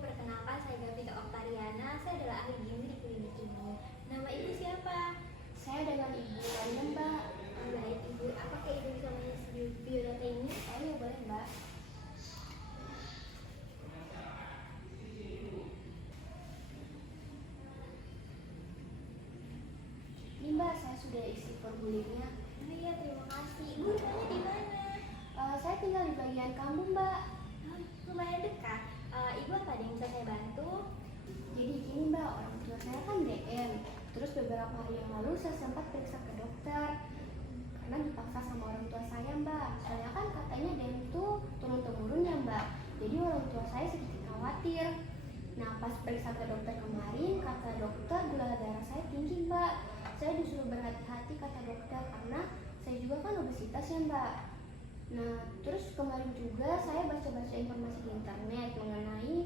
perkenalkan saya Gavita Oktariana, saya adalah ahli gizi di klinik ini. Nama ibu siapa? Saya dengan Ibu Rania, Mbak. Baik ibu, apakah ibu bisa mengisi biodata ini? Oh iya, boleh, Mbak. Ini, Mbak, saya sudah isi formulirnya. Oh iya, terima kasih. Ibu rumahnya di mana? Saya tinggal di bagian kampung, Mbak. Oh, lumayan dekat. Ibu apa ada yang bisa saya bantu? Jadi gini, Mbak, orang tua saya kan DM. Terus beberapa hari yang lalu saya sempat periksa ke dokter. Karena dipaksa sama orang tua saya, Mbak. Soalnya kan katanya DM itu turun-temurun ya, Mbak. Jadi orang tua saya sedikit khawatir. Nah, pas periksa ke dokter kemarin, kata dokter gula darah saya tinggi, Mbak. Saya disuruh berhati-hati, kata dokter, karena saya juga kan obesitas ya, Mbak. Nah, terus kemarin juga saya baca-baca informasi di internet mengenai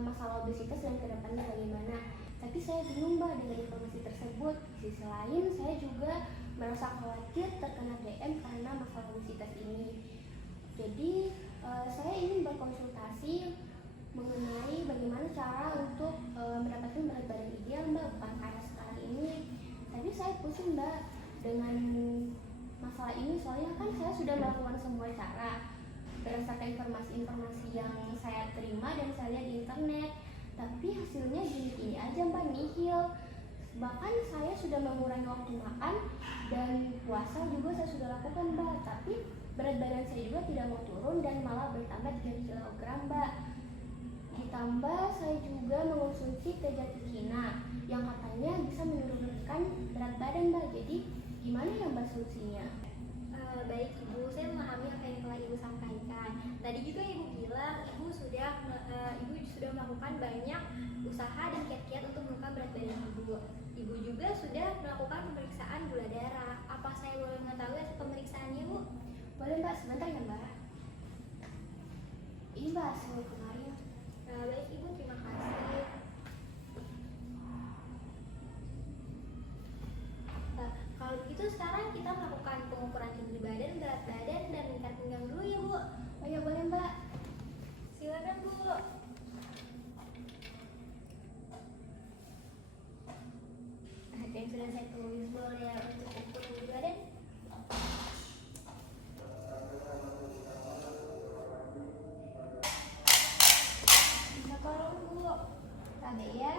masalah obesitas dan kedepannya bagaimana. Tapi saya bingung, Mbak, dengan informasi tersebut. Di sisi lain, saya juga merasa khawatir terkena DM karena masalah obesitas ini. Jadi, saya ingin berkonsultasi mengenai bagaimana cara untuk mendapatkan berat badan ideal, Mbak, bukan kayak sekarang ini. Tapi saya pusing, Mbak, dengan masalah ini, soalnya kan saya sudah melakukan semua cara berdasarkan informasi-informasi yang saya terima dan saya lihat di internet, tapi hasilnya gini-gini aja, Mbak, nihil. Bahkan saya sudah mengurangi waktu makan dan puasa juga saya sudah lakukan, Mbak, tapi berat badan saya juga tidak mau turun dan malah bertambah 3 kg, Mbak. Ditambah saya juga mengonsumsi teh jati kina yang katanya bisa menurunkan berat badan, Mbak. Jadi gimana ya, Mbak, solusinya? Baik ibu, saya memahami apa yang telah ibu sampaikan. Tadi juga ibu bilang ibu sudah melakukan banyak usaha dan kiat-kiat untuk menurunkan berat badan ibu. Ibu juga sudah melakukan pemeriksaan gula darah. Apa saya boleh mengetahui hasil pemeriksaannya, Bu? Boleh, Mbak, sebentar ya, Mbak. Ini, Mbak, hasil kemarin. Baik ibu, terima kasih. Kalau begitu sekarang kita melakukan pengukuran tinggi badan, berat badan, dan lingkar pinggang dulu ya, Bu. Oh ya, boleh, Mbak. Silakan, Bu. Ada yang sudah saya tulis, boleh untuk ukur tinggi badan. Bisa tolong, Bu. Ada ya.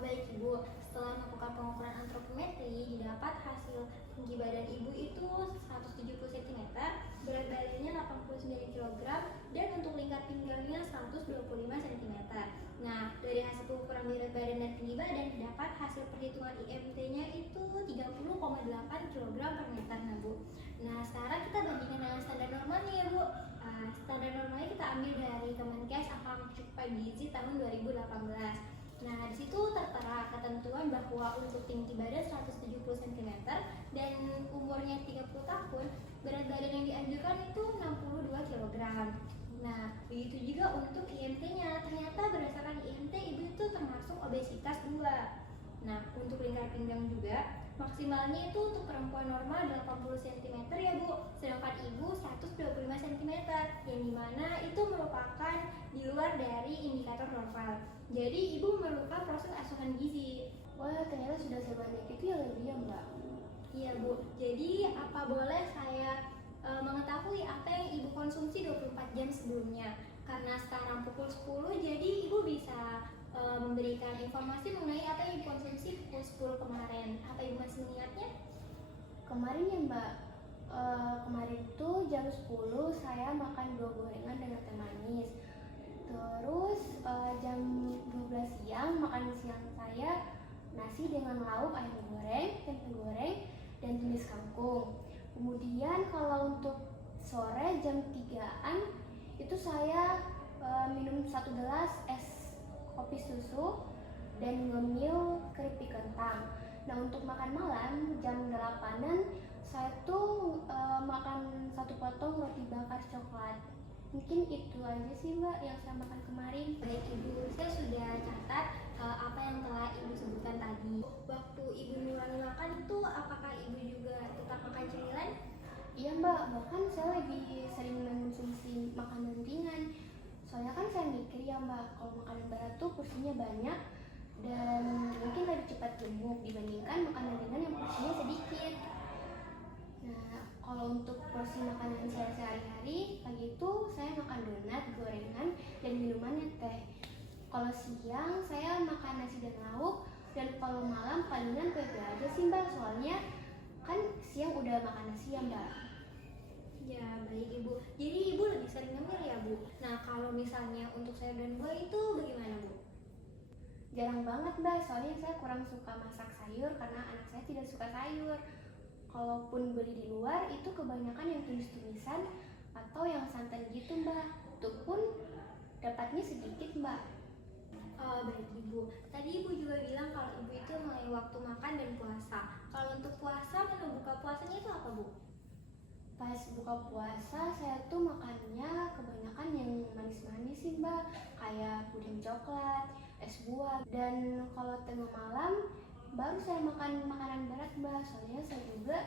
Baik ibu, setelah melakukan pengukuran antropometri didapat hasil tinggi badan ibu itu 170 cm, berat badannya 89 kg, dan untuk lingkar pinggangnya 125 cm. Nah, dari hasil pengukuran berat badan dan tinggi badan didapat hasil perhitungan IMT-nya itu 30,8 kg per meter, nah Bu. Nah, sekarang kita bandingkan dengan standar normalnya ya Bu. Standar normalnya kita ambil dari Kemenkes Angka Mencapai Gizi tahun 2018. Nah, di situ tertera ketentuan bahwa untuk tinggi badan 170 cm dan umurnya 30 tahun, berat badan yang dianjurkan itu 62 kg. Nah, begitu juga untuk IMT-nya. Ternyata berdasarkan IMT, ibu itu termasuk obesitas 2. Nah, untuk lingkar pinggang juga, maksimalnya itu untuk perempuan normal 80 cm ya Bu, sedangkan ibu 125 cm, yang dimana itu merupakan di luar dari indikator normal. Jadi ibu memerlukan proses asuhan gizi. Wah, ternyata sudah sebanyak itu ya, lebih ya, Mbak. Iya Bu, jadi apa boleh saya mengetahui apa yang ibu konsumsi 24 jam sebelumnya? Karena sekarang pukul 10, jadi ibu bisa memberikan informasi mengenai apa yang ibu konsumsi pukul 10 kemarin. Apa ibu masih mengingatnya? Kemarin ya, Mbak, kemarin tuh jam 10 saya makan 2 gorengan dengan teh manis. Terus jam 12 siang makan siang saya nasi dengan lauk ayam goreng, tempe goreng, dan tumis kangkung. Kemudian kalau untuk sore jam 3-an itu saya minum 1 gelas es kopi susu dan ngemil keripik kentang. Nah, untuk makan malam jam 8-an saya tuh makan 1 potong roti bakar coklat. Mungkin itu aja sih, Mbak, yang saya makan kemarin. Baik ibu, saya sudah catat apa yang telah ibu sebutkan tadi. Waktu ibu mengurangi makan itu apakah ibu makan cemilan? Iya mbak, bahkan saya lebih sering mengonsumsi makanan ringan. Soalnya kan saya mikir ya mbak, kalau makanan berat tuh porsinya banyak dan mungkin lebih cepat gemuk dibandingkan makanan ringan yang porsinya sedikit. Nah, kalau untuk porsi makanan saya sehari-hari, pagi itu saya makan donat, gorengan, dan minumannya teh. Kalau siang saya makan nasi dan lauk, dan kalau malam palingan kue aja sih mbak, soalnya kan siang udah makan nasi ya mbak. Ya, baik Ibu. Jadi Ibu lebih sering ngemil ya, Bu? Nah, kalau misalnya untuk sayur dan buah itu bagaimana, Bu? Jarang banget mbak, soalnya saya kurang suka masak sayur karena anak saya tidak suka sayur. Kalaupun beli di luar itu kebanyakan yang tumis-tumisan atau yang santan gitu mbak. Itu pun dapatnya sedikit mbak. Oh, baik Ibu. Tadi Ibu juga bilang kalau Ibu itu mulai waktu makan dan puasa. Kalau untuk puasa, menu buka puasanya itu apa, Bu? Pas buka puasa saya tuh makannya kebanyakan yang manis-manis sih mbak, kayak puding coklat, es buah. Dan kalau tengah malam baru saya makan makanan berat mbak, soalnya saya juga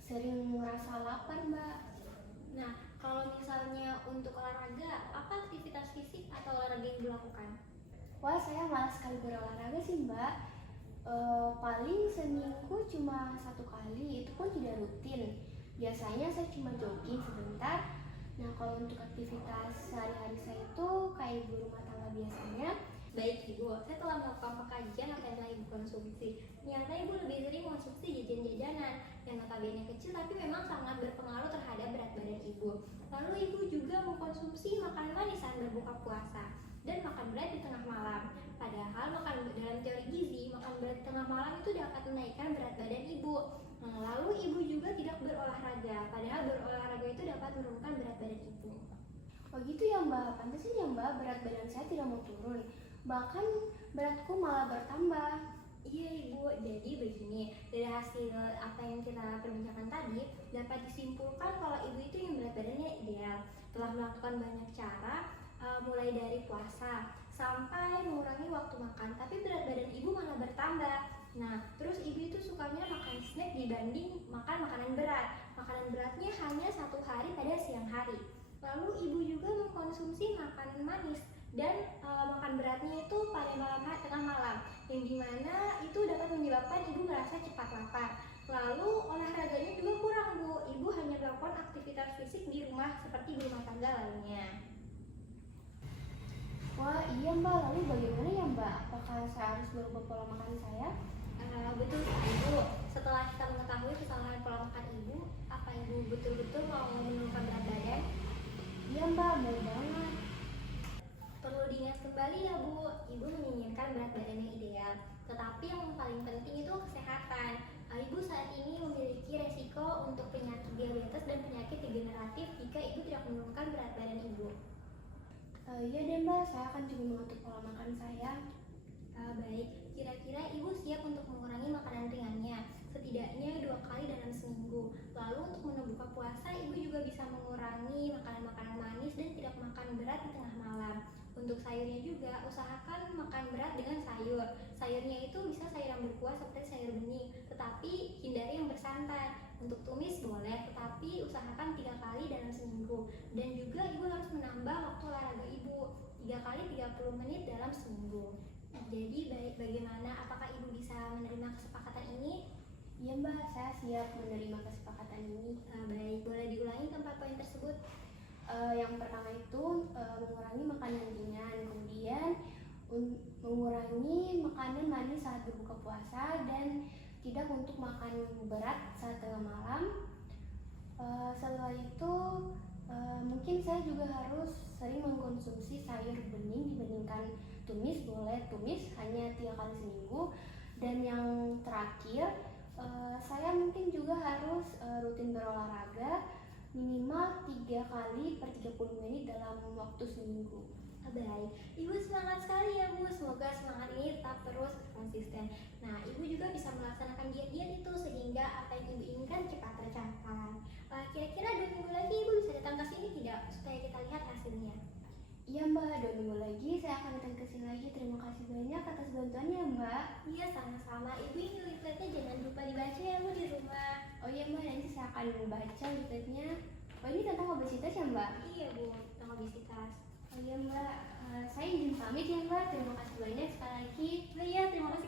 sering merasa lapar mbak. Nah, kalau misalnya untuk olahraga, apa aktivitas fisik atau olahraga yang dilakukan? Wah, saya malas sekali berolahraga sih mbak. Paling seminggu cuma 1 kali, itu pun tidak rutin. Biasanya saya cuma jogging sebentar. Nah, kalau untuk aktivitas sehari-hari saya itu kayak ibu rumah tangga biasanya. Baik Ibu, saya telah melakukan pengkajian apa yang telah Ibu konsumsi. Ternyata Ibu lebih sering mengonsumsi jajan-jajanan yang notabene kecil tapi memang sangat berpengaruh terhadap berat badan Ibu. Lalu Ibu juga mengkonsumsi makanan manis saat berbuka puasa dan makan berat di tengah malam. Padahal dalam teori gizi, makan berat di tengah malam itu dapat menaikkan berat badan Ibu. Nah, lalu Ibu juga tidak berolahraga, padahal berolahraga itu dapat menurunkan berat badan Ibu. Oh gitu ya mbak, pantesan ya mbak berat badan saya tidak mau turun. Bahkan beratku malah bertambah. Iya Ibu, jadi begini, dari hasil apa yang kita perbincangkan tadi dapat disimpulkan kalau Ibu itu yang berat badannya ideal. Telah melakukan banyak cara, mulai dari puasa sampai mengurangi waktu makan, tapi berat badan Ibu malah bertambah. Nah, terus Ibu itu sukanya makan snack dibanding makan makanan berat. Makanan beratnya hanya 1 hari pada siang hari. Lalu Ibu juga mengkonsumsi makanan manis dan makan beratnya itu pada tengah malam, yang dimana itu dapat menyebabkan Ibu merasa cepat lapar. Lalu olahraganya juga kurang Bu, Ibu hanya melakukan aktivitas fisik di rumah seperti di rumah tangga lainnya. Wah iya mbak, lalu bagaimana ya mbak? Apakah saya harus berubah pola makan saya? Betul sekali Bu, setelah kita mengetahui kesalahan pola makan Ibu, apa Ibu betul-betul mau menurunkan berat badan? Iya mbak, mau banget. Perlu diingat kembali ya Bu, Ibu menginginkan berat badan yang ideal. Tetapi yang paling penting itu kesehatan. Ibu saat ini memiliki resiko untuk penyakit diabetes dan penyakit degeneratif jika Ibu tidak menurunkan berat badan Ibu. Iya deh mbak, saya akan coba mengatur pola makan saya. Baik, kira-kira Ibu siap untuk mengurangi makanan ringannya, setidaknya 2 kali dalam seminggu. Lalu untuk menu buka puasa, Ibu juga bisa mengurangi makanan-makanan manis dan tidak makan berat di tengah malam. Untuk sayurnya juga, usahakan makan berat dengan sayur. Sayurnya itu bisa sayur yang berkuah seperti sayur bening, tetapi hindari yang bersantan. Untuk tumis boleh, tetapi usahakan 3 kali dalam seminggu. Dan juga Ibu harus menambah waktu olahraga Ibu, 3 kali 30 menit dalam seminggu. Jadi bagaimana, apakah Ibu bisa menerima kesepakatan ini? Iya mbak, saya siap menerima kesepakatan ini. Baik, boleh diulangi keempat poin tersebut? Yang pertama itu mengurangi makanan ringan, kemudian mengurangi makanan manis saat berbuka puasa, dan tidak untuk makan berat saat tengah malam. Setelah itu mungkin saya juga harus sering mengkonsumsi sayur bening dibandingkan tumis. Boleh tumis hanya 3 kali seminggu. Dan yang terakhir, saya mungkin juga harus rutin berolahraga minimal 3 kali per 30 menit dalam waktu seminggu. Baik, Ibu semangat sekali ya Bu, semoga semangat ini tetap terus konsisten. Nah, Ibu juga bisa melaksanakan diet-diet itu sehingga apa yang Ibu inginkan cepat tercapai. Kira-kira 2 minggu lagi Ibu bisa datang ke sini tidak, supaya kita lihat hasilnya? Iya mbak, 2 minggu lagi saya akan datang ke sini lagi. Terima kasih banyak atas bantuannya mbak. Iya, sama-sama. Ibu ini leafletnya jangan lupa dibaca ya Bu di rumah. Oh iya mbak, nanti saya akan membaca leafletnya. Oh ini tentang obesitas ya mbak? Iya Bu, tentang obesitas. Oh iya mbak, saya izin pamit ya mbak. Terima kasih banyak sekali lagi. Oh iya, terima kasih